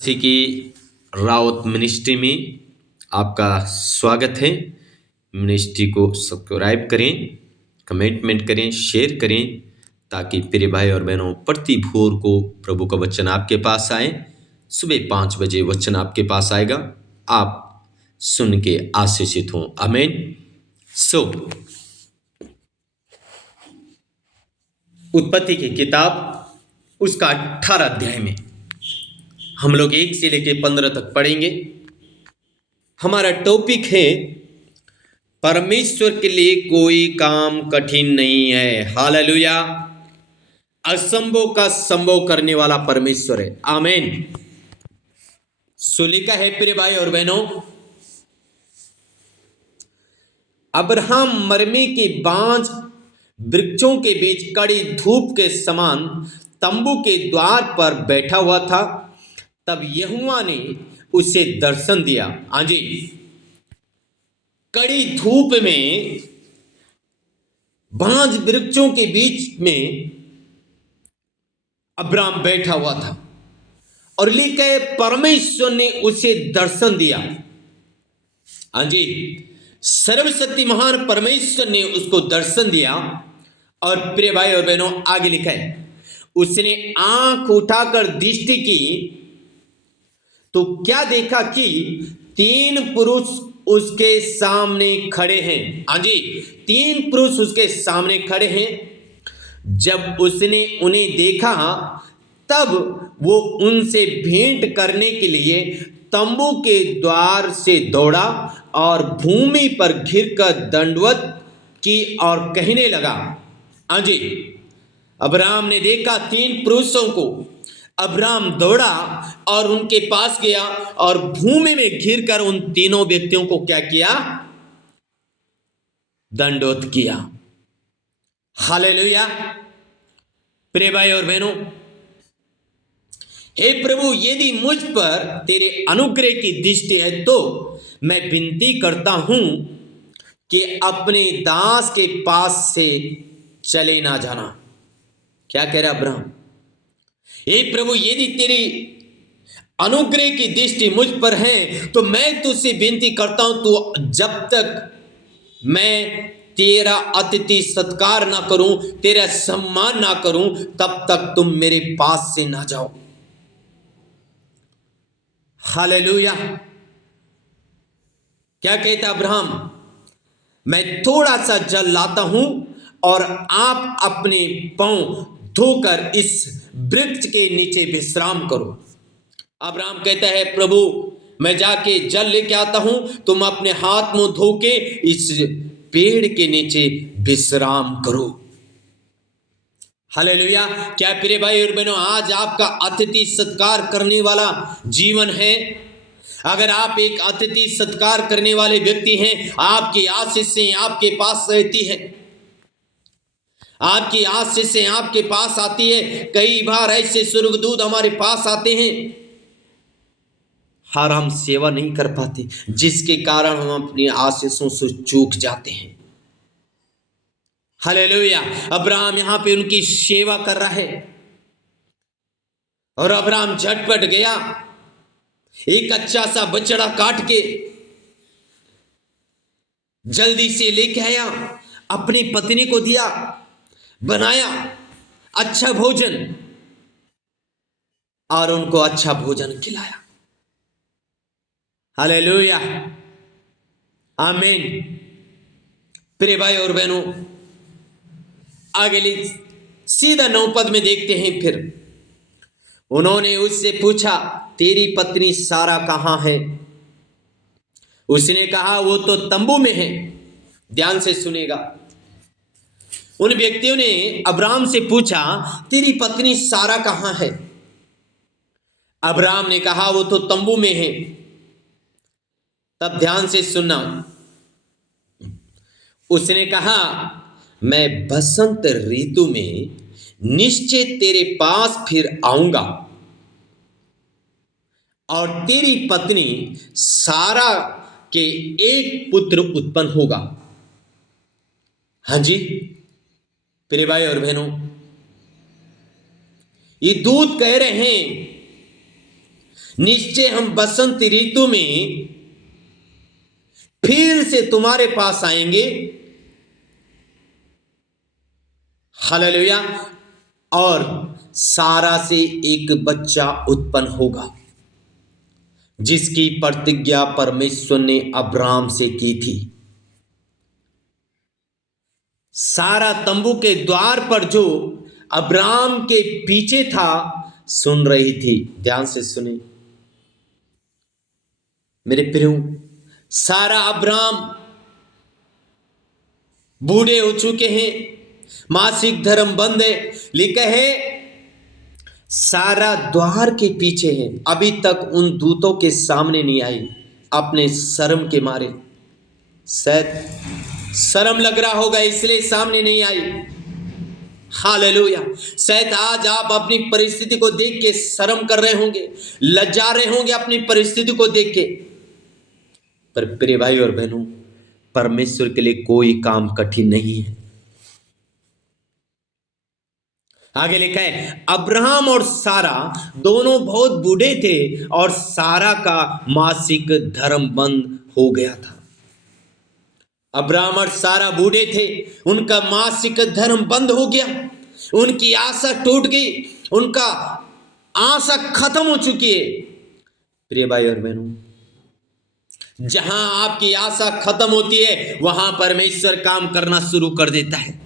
किसी की रावत मिनिस्ट्री में आपका स्वागत है। मिनिस्ट्री को सब्सक्राइब करें, कमेंटमेंट करें, शेयर करें, ताकि प्रिय भाई और बहनों प्रति भोर को प्रभु का वचन आपके पास आए। सुबह 5 बजे वचन आपके पास आएगा, आप सुन के आशीषित हों। आमीन। उत्पत्ति की किताब उसका 18 अध्याय में हम लोग 1 से लेके 15 तक पढ़ेंगे। हमारा टॉपिक है परमेश्वर के लिए कोई काम कठिन नहीं है। हालेलुया। असंभव का संभव करने वाला परमेश्वर है। आमीन। लिखा है प्रिय भाई और बहनों, अब्राहम मरमे के बांझ वृक्षों के बीच कड़ी धूप के समान तंबू के द्वार पर बैठा हुआ था। तब यहोवा ने उसे दर्शन दिया। हाँ जी, कड़ी धूप में बांझ वृक्षों के बीच में अब्राहम बैठा हुआ था और लिखा है परमेश्वर ने उसे दर्शन दिया। हाँ जी, सर्वशक्ति महान परमेश्वर ने उसको दर्शन दिया। और प्रिय भाई और बहनों, आगे लिखा है उसने आंख उठाकर दृष्टि की तो क्या देखा कि 3 पुरुष उसके सामने खड़े हैं। हाँ जी, 3 पुरुष उसके सामने खड़े हैं। जब उसने उन्हें देखा तब वो उनसे भेंट करने के लिए तंबू के द्वार से दौड़ा और भूमि पर घिरकर दंडवत की और कहने लगा। हाँ जी, अब्राहम ने देखा 3 पुरुषों को। अब्राहम दौड़ा और उनके पास गया और भूमि में घिरकर उन तीनों व्यक्तियों को क्या किया? दंडवत किया। हालेलुया। प्रिय भाई और बहनों, हे प्रभु, यदि मुझ पर तेरे अनुग्रह की दृष्टि है तो मैं विनती करता हूं कि अपने दास के पास से चले ना जाना। क्या कह रहा अब्राहम? हे प्रभु, यदि तेरी अनुग्रह की दृष्टि मुझ पर है तो मैं तुझसे विनती करता हूं, तू जब तक मैं तेरा अतिथि सत्कार ना करूं, तेरा सम्मान ना करूं, तब तक तुम मेरे पास से ना जाओ। हालेलुया। क्या कहता अब्राहम? मैं थोड़ा सा जल लाता हूं और आप अपने पांव धोकर इस वृक्ष के नीचे विश्राम करो। अब्राहम कहता है, प्रभु मैं जाके जल लेके आता हूं, तुम अपने हाथ मुंह धो के इस पेड़ के नीचे विश्राम करो। हालेलुया। क्या प्रिय भाई और बहनों, आज आपका अतिथि सत्कार करने वाला जीवन है? अगर आप एक अतिथि सत्कार करने वाले व्यक्ति हैं, आपकी आशीषें आपके पास रहती है, आपकी आशीषें आपके पास आती है। कई बार ऐसे स्वर्गदूत हमारे पास आते हैं और हम सेवा नहीं कर पाते, जिसके कारण हम अपनी आशीषों से चूक जाते हैं। हालेलुया। अब्राहम यहां पे उनकी सेवा कर रहा है और अब्राहम झटपट गया, एक अच्छा सा बछड़ा काट के जल्दी से लेके आया, अपनी पत्नी को दिया, बनाया अच्छा भोजन और उनको अच्छा भोजन खिलाया। हालेलुया। आमीन। प्रिय भाई और बहनों, आगे सीधा 9 पद में देखते हैं। फिर उन्होंने उससे पूछा, तेरी पत्नी सारा कहां है? उसने कहा, वो तो तंबू में है। ध्यान से सुनेगा। उन व्यक्तियों ने अब्राहम से पूछा, तेरी पत्नी सारा कहां है? अब्राहम ने कहा, वो तो तंबू में है। तब ध्यान से सुनना, उसने कहा, मैं बसंत ऋतु में निश्चय तेरे पास फिर आऊंगा और तेरी पत्नी सारा के एक पुत्र उत्पन्न होगा। हाँ जी, प्रिय भाई और बहनों, ये दूत कह रहे हैं निश्चय हम बसंत ऋतु में फिर से तुम्हारे पास आएंगे। हालेलुया। और सारा से एक बच्चा उत्पन्न होगा, जिसकी प्रतिज्ञा परमेश्वर ने अब्राहम से की थी। सारा तंबू के द्वार पर जो अब्राहम के पीछे था सुन रही थी। ध्यान से सुने मेरे प्रियो। सारा अब्राहम बूढ़े हो चुके हैं, मासिक धर्म बंद है। लिखा है सारा द्वार के पीछे है, अभी तक उन दूतों के सामने नहीं आई अपने शर्म के मारे। शायद शर्म लग रहा होगा इसलिए सामने नहीं आई। हालेलुया। शायद आज आप अपनी परिस्थिति को देख के शर्म कर रहे होंगे, लज्जा रहे होंगे अपनी परिस्थिति को देख के। पर प्रिय भाई और बहनों, परमेश्वर के लिए कोई काम कठिन नहीं है। आगे लिखा है अब्राहम और सारा दोनों बहुत बूढ़े थे और सारा का मासिक धर्म बंद हो गया था। अब्राहम और सारा बूढ़े थे, उनका मासिक धर्म बंद हो गया, उनकी आशा टूट गई, उनका आशा खत्म हो चुकी है। प्रिय भाई और बहनों, जहां आपकी आशा खत्म होती है वहां परमेश्वर काम करना शुरू कर देता है।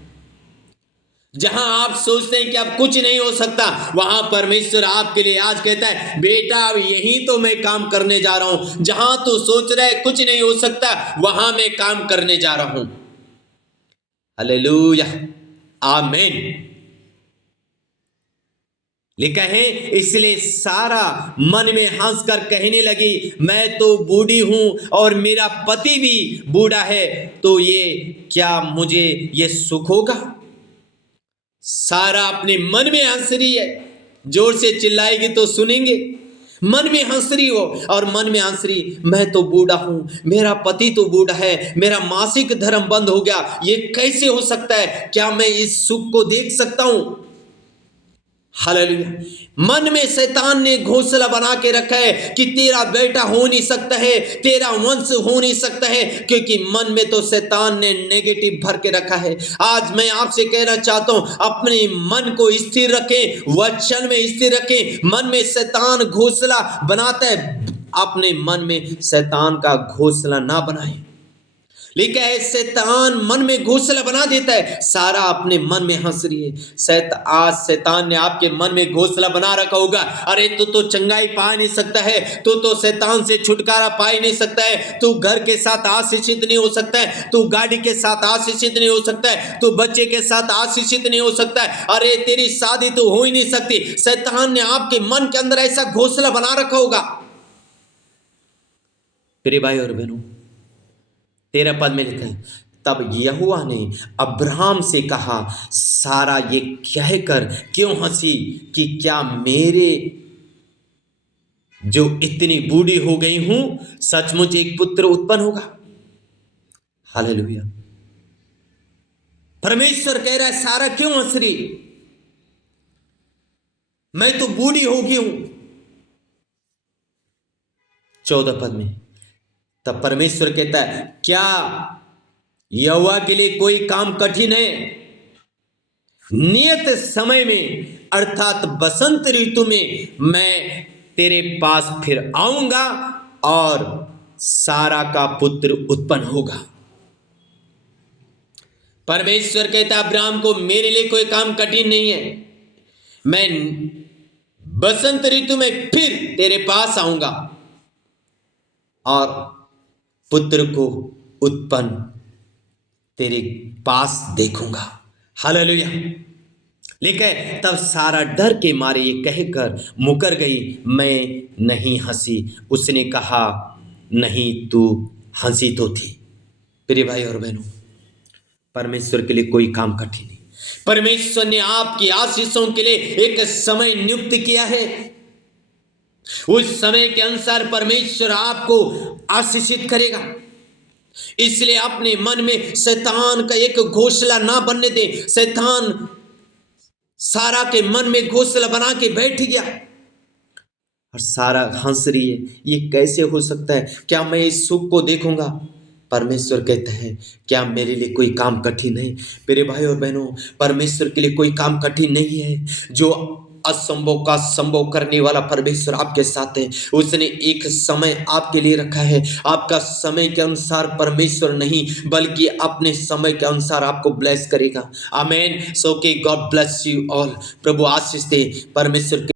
जहां आप सोचते हैं कि अब कुछ नहीं हो सकता, वहां परमेश्वर आपके लिए आज कहता है बेटा अब यहीं तो मैं काम करने जा रहा हूं। जहां तू सोच रहा है कुछ नहीं हो सकता, वहां मैं काम करने जा रहा हूं। हालेलुया, आमीन। लिखा है इसलिए सारा मन में हंसकर कहने लगी मैं तो बूढ़ी हूं और मेरा पति भी बूढ़ा है, तो ये क्या मुझे ये सुख होगा। सारा अपने मन में हंस रही है, जोर से चिल्लाएगी तो सुनेंगे। मन में हंस रही हो और मन में हंस रही मैं तो बूढ़ा हूं, मेरा पति तो बूढ़ा है, मेरा मासिक धर्म बंद हो गया, ये कैसे हो सकता है, क्या मैं इस सुख को देख सकता हूं। हालेलुया। मन में शैतान ने घोंसला बना के रखा है कि तेरा बेटा हो नहीं सकता है, तेरा वंश हो नहीं सकता है, क्योंकि मन में तो शैतान ने नेगेटिव भर के रखा है। आज मैं आपसे कहना चाहता हूं अपने मन को स्थिर रखें, वचन में स्थिर रखें। मन में शैतान घोंसला बनाता है, अपने मन में शैतान का घोंसला ना बनाए। लेकिन शैतान मन में घोंसला बना देता है। सारा अपने मन में हंस रही है। आज शैतान ने आपके मन में घोंसला बना रखा होगा, अरे तू तो चंगाई पा नहीं सकता है, तू तो शैतान से छुटकारा पा ही नहीं सकता है, तू घर के साथ आशीषित नहीं हो सकता है, तू गाड़ी के साथ आशीषित नहीं हो सकता है, तू बच्चे के साथ आशीषित नहीं हो सकता है, अरे तेरी शादी तो हो ही नहीं सकती। शैतान ने आपके मन के अंदर ऐसा घोंसला बना रखा होगा। प्रिय भाई और बहनों, 13 पद में लिखा है तब यहोवा ने अब्राहम से कहा सारा ये कहकर क्यों हंसी कि क्या मेरे जो इतनी बूढ़ी हो गई हूं सचमुच एक पुत्र उत्पन्न होगा। हालेलुया। परमेश्वर कह रहा है सारा क्यों हंस रही, मैं तो बूढ़ी हो गई हूं। 14 पद में तब परमेश्वर कहता है क्या यहोवा के लिए कोई काम कठिन है। नियत समय में अर्थात बसंत ऋतु में मैं तेरे पास फिर आऊंगा और सारा का पुत्र उत्पन्न होगा। परमेश्वर कहता है अब्राहम को मेरे लिए कोई काम कठिन नहीं है, मैं बसंत ऋतु में फिर तेरे पास आऊंगा और पुत्र को उत्पन्न तेरे पास देखूंगा। हालेलुया। लेकिन तब सारा डर के मारे ये कहकर मुकर गई मैं नहीं हंसी। उसने कहा नहीं तू हंसी तो थी। प्रिय भाई और बहनों, परमेश्वर के लिए कोई काम कठिन नहीं। परमेश्वर ने आपकी आशीषों के लिए एक समय नियुक्त किया है। उस समय के अनुसार परमेश्वर आपको आशीषित करेगा। इसलिए अपने मन में शैतान का एक घोंसला ना बनने दे। शैतान सारा के मन में घोंसला बना के बैठ गया। और सारा हंस रही है, ये कैसे हो सकता है, क्या मैं इस सुख को देखूंगा? परमेश्वर कहते हैं, क्या मेरे लिए कोई काम कठिन है? मेरे भाई और बहनों, परमेश्वर के लिए कोई काम कठिन नहीं है। जो असंभव का संभव करने वाला परमेश्वर आपके साथ है। उसने एक समय आपके लिए रखा है। आपका समय के अनुसार परमेश्वर नहीं, बल्कि अपने समय के अनुसार आपको ब्लेस करेगा। आमेन। सो के गॉड ब्लेस यू ऑल। प्रभु आशीष दे। परमेश्वर